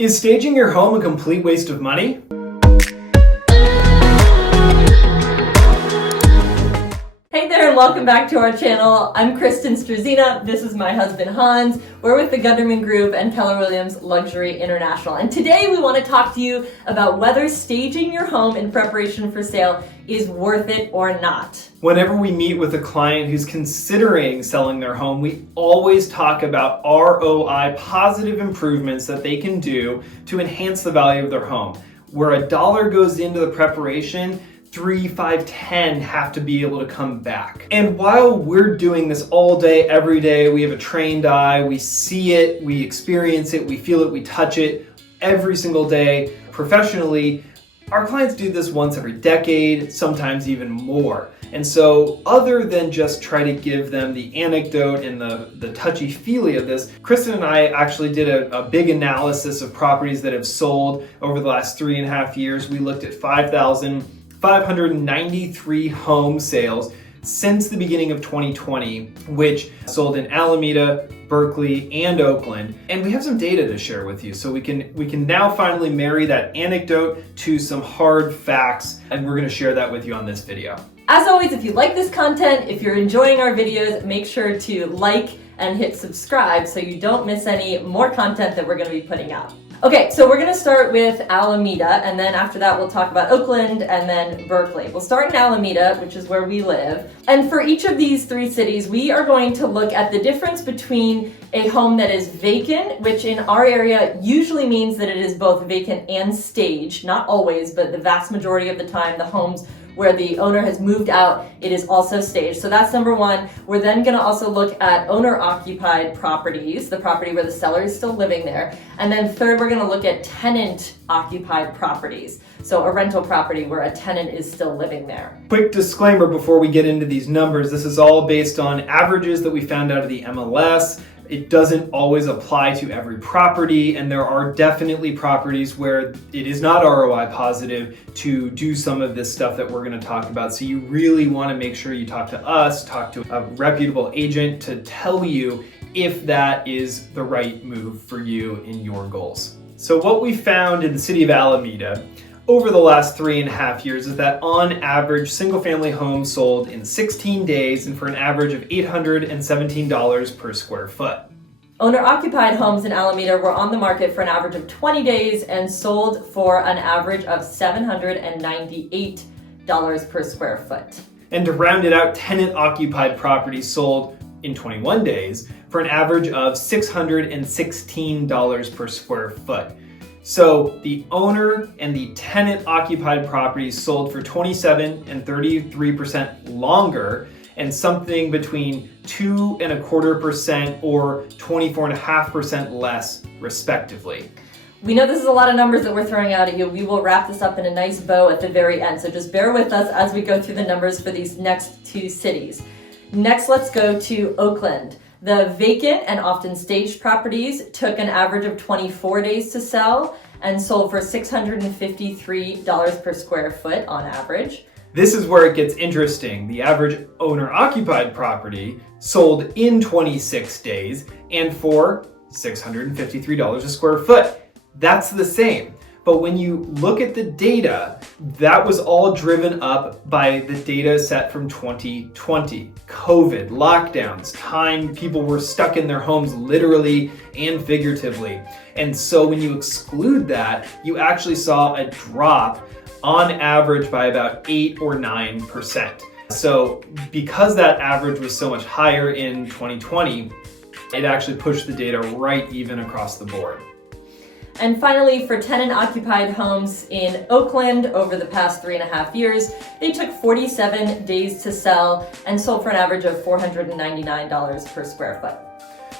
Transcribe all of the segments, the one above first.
Is staging your home a complete waste of money? Hey there and welcome back to our channel. I'm Kristin Struzyna. This is my husband Hans. We're with the Gunderman Group and Keller Williams Luxury International. And today we want to talk to you about whether staging your home in preparation for sale is worth it or not. Whenever we meet with a client who's considering selling their home, we always talk about ROI, positive improvements that they can do to enhance the value of their home. Where a dollar goes into the preparation, 3, 5, 10 have to be able to come back. And while we're doing this all day, every day, we have a trained eye, we see it, we experience it, we feel it, we touch it every single day professionally. Our clients do this once every decade, sometimes even more. And so other than just try to give them the anecdote and the touchy-feely of this, Kristin and I actually did a big analysis of properties that have sold over the last 3.5 years. We looked at 5,593 home sales since the beginning of 2020, which sold in Alameda, Berkeley, and Oakland. And we have some data to share with you. So we can now finally marry that anecdote to some hard facts, and we're gonna share that with you on this video. As always, if you like this content, if you're enjoying our videos, make sure to like and hit subscribe so you don't miss any more content that we're gonna be putting out. Okay, so we're gonna start with Alameda, and then after that we'll talk about Oakland and then Berkeley. We'll start in Alameda, which is where we live. And for each of these 3 cities, we are going to look at the difference between a home that is vacant, which in our area usually means that it is both vacant and staged. Not always, but the vast majority of the time, the homes where the owner has moved out, it is also staged. So that's number 1. We're then gonna also look at owner-occupied properties, the property where the seller is still living there. And then third, we're gonna look at tenant-occupied properties. So a rental property where a tenant is still living there. Quick disclaimer before we get into these numbers, this is all based on averages that we found out of the MLS. It doesn't always apply to every property, and there are definitely properties where it is not ROI positive to do some of this stuff that we're going to talk about. So you really want to make sure you talk to us, talk to a reputable agent to tell you if that is the right move for you in your goals. So what we found in the city of Alameda over the last 3.5 years is that on average, single-family homes sold in 16 days and for an average of $817 per square foot. Owner-occupied homes in Alameda were on the market for an average of 20 days and sold for an average of $798 per square foot. And to round it out, tenant-occupied properties sold in 21 days for an average of $616 per square foot. So the owner and the tenant occupied properties sold for 27% and 33% longer, and something between 2.25% or 24.5% less respectively. We know this is a lot of numbers that we're throwing out at you. We will wrap this up in a nice bow at the very end. So just bear with us as we go through the numbers for these next 2 cities. Next, let's go to Oakland. The vacant and often staged properties took an average of 24 days to sell and sold for $653 per square foot on average. This is where it gets interesting. The average owner-occupied property sold in 26 days and for $653 a square foot. That's the same. But when you look at the data, that was all driven up by the data set from 2020. COVID, lockdowns, time people were stuck in their homes literally and figuratively. And so when you exclude that, you actually saw a drop on average by about 8 or 9%. So because that average was so much higher in 2020, it actually pushed the data right even across the board. And finally, for tenant-occupied homes in Oakland over the past 3.5 years, they took 47 days to sell and sold for an average of $499 per square foot.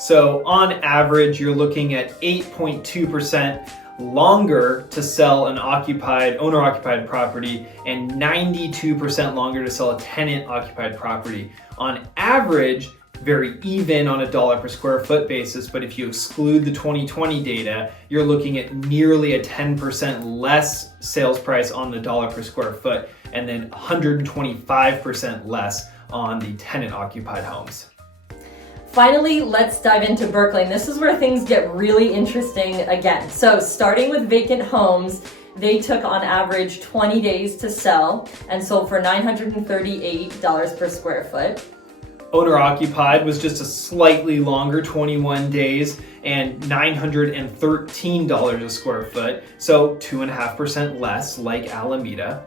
So on average, you're looking at 8.2% longer to sell an owner-occupied property and 92% longer to sell a tenant-occupied property. On average, very even on a dollar per square foot basis, but if you exclude the 2020 data, you're looking at nearly a 10% less sales price on the dollar per square foot, and then 125% less on the tenant occupied homes. Finally, let's dive into Berkeley. And this is where things get really interesting again. So starting with vacant homes, they took on average 20 days to sell and sold for $938 per square foot. Owner occupied was just a slightly longer, 21 days and $913 a square foot, so 2.5% less like Alameda.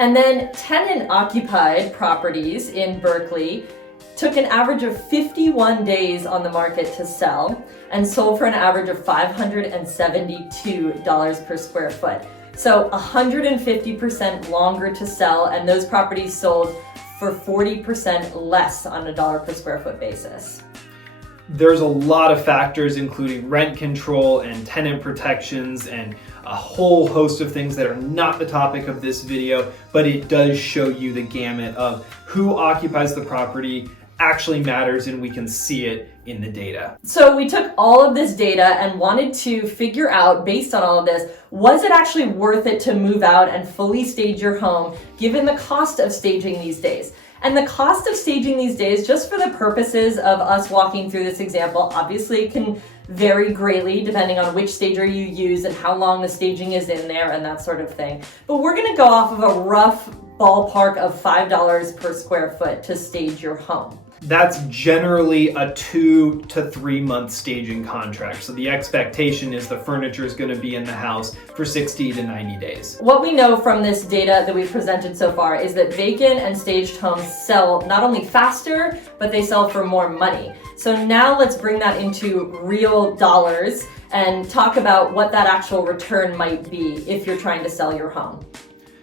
And then tenant occupied properties in Berkeley took an average of 51 days on the market to sell and sold for an average of $572 per square foot. So 150% longer to sell, and those properties sold for 40% less on a dollar per square foot basis. There's a lot of factors, including rent control and tenant protections and a whole host of things that are not the topic of this video, but it does show you the gamut of who occupies the property actually matters, and we can see it in the data. So we took all of this data and wanted to figure out, based on all of this, was it actually worth it to move out and fully stage your home given the cost of staging these days? And the cost of staging these days, just for the purposes of us walking through this example, obviously can vary greatly depending on which stager you use and how long the staging is in there and that sort of thing. But we're gonna go off of a rough ballpark of $5 per square foot to stage your home. That's generally a 2 to 3 month staging contract. So the expectation is the furniture is going to be in the house for 60 to 90 days. What we know from this data that we've presented so far is that vacant and staged homes sell not only faster, but they sell for more money. So now let's bring that into real dollars and talk about what that actual return might be if you're trying to sell your home.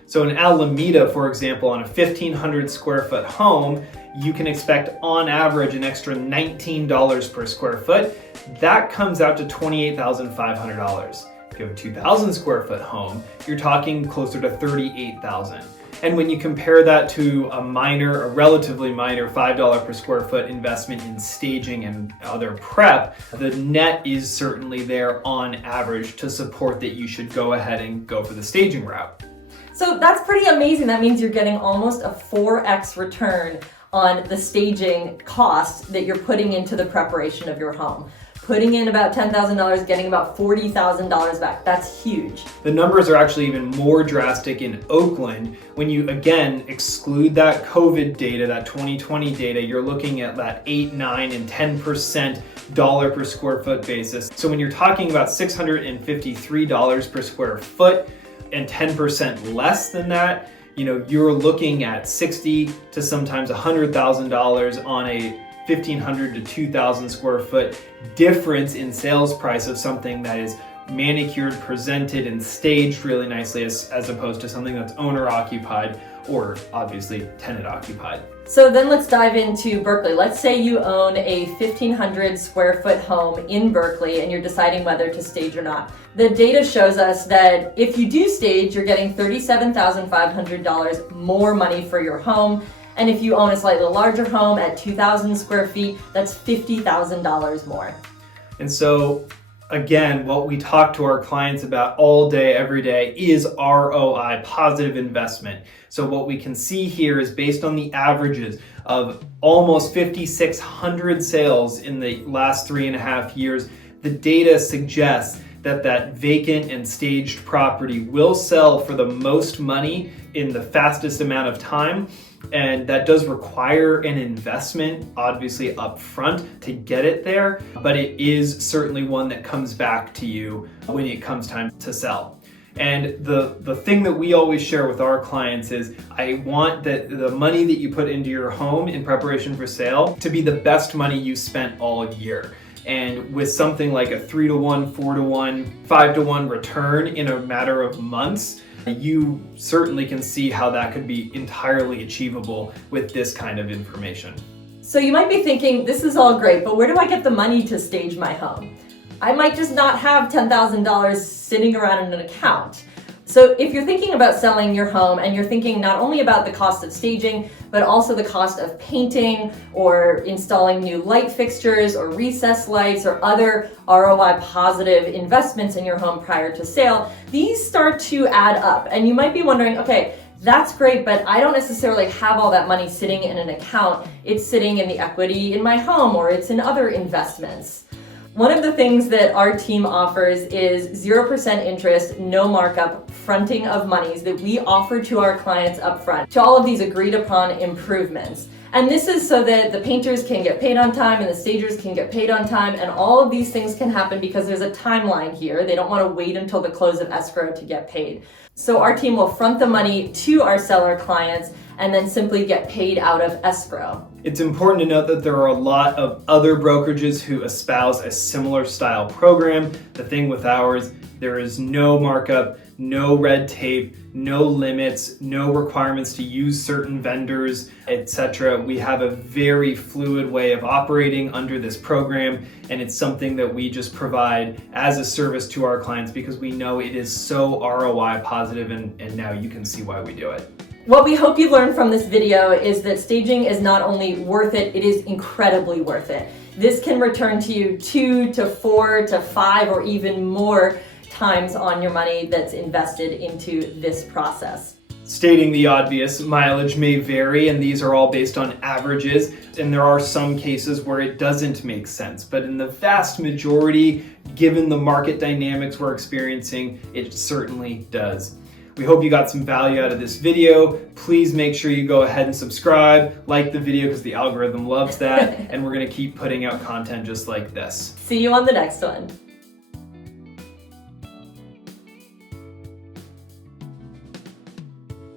So in Alameda, for example, on a 1,500 square foot home, you can expect on average an extra $19 per square foot. That comes out to $28,500. If you have a 2,000 square foot home, you're talking closer to $38,000. And when you compare that to a relatively minor $5 per square foot investment in staging and other prep, the net is certainly there on average to support that you should go ahead and go for the staging route. So that's pretty amazing. That means you're getting almost a 4x return on the staging cost that you're putting into the preparation of your home. Putting in about $10,000, getting about $40,000 back. That's huge. The numbers are actually even more drastic in Oakland. When you, again, exclude that COVID data, that 2020 data, you're looking at that 8, 9, and 10% dollar per square foot basis. So when you're talking about $653 per square foot, and 10% less than that, you're looking at 60 to sometimes $100,000 on a 1,500 to 2,000 square foot difference in sales price of something that is manicured, presented, and staged really nicely as opposed to something that's owner occupied or obviously tenant occupied. So then let's dive into Berkeley. Let's say you own a 1,500 square foot home in Berkeley and you're deciding whether to stage or not. The data shows us that if you do stage, you're getting $37,500 more money for your home. And if you own a slightly larger home at 2,000 square feet, that's $50,000 more. And so again, what we talk to our clients about all day, every day is ROI, positive investment. So what we can see here is based on the averages of almost 5,600 sales in the last 3.5 years, the data suggests that vacant and staged property will sell for the most money in the fastest amount of time. And that does require an investment, obviously up front to get it there, but it is certainly one that comes back to you when it comes time to sell. And the thing that we always share with our clients is I want that the money that you put into your home in preparation for sale to be the best money you spent all year. And with something like a 3-to-1, 4-to-1, 5-to-1 return in a matter of months, you certainly can see how that could be entirely achievable with this kind of information. So you might be thinking, this is all great, but where do I get the money to stage my home? I might just not have $10,000 sitting around in an account. So if you're thinking about selling your home and you're thinking not only about the cost of staging, but also the cost of painting or installing new light fixtures or recessed lights or other ROI positive investments in your home prior to sale, these start to add up. And you might be wondering, okay, That's great, but I don't necessarily have all that money sitting in an account. It's sitting in the equity in my home, or it's in other investments. One of the things that our team offers is 0% interest, no markup fronting of monies that we offer to our clients upfront to all of these agreed upon improvements. And this is so that the painters can get paid on time and the stagers can get paid on time, and all of these things can happen because there's a timeline here. They don't want to wait until the close of escrow to get paid. So our team will front the money to our seller clients and then simply get paid out of escrow. It's important to note that there are a lot of other brokerages who espouse a similar style program. The thing with ours, there is no markup, no red tape, no limits, no requirements to use certain vendors, etc. We have a very fluid way of operating under this program, and it's something that we just provide as a service to our clients because we know it is so ROI positive, and now you can see why we do it. What we hope you learned from this video is that staging is not only worth it, it is incredibly worth it. This can return to you 2 to 4 to 5 or even more times on your money that's invested into this process. Stating the obvious, mileage may vary, and these are all based on averages, and there are some cases where it doesn't make sense, but in the vast majority, given the market dynamics we're experiencing, it certainly does. We hope you got some value out of this video. Please make sure you go ahead and subscribe, like the video because the algorithm loves that, and we're gonna keep putting out content just like this. See you on the next one.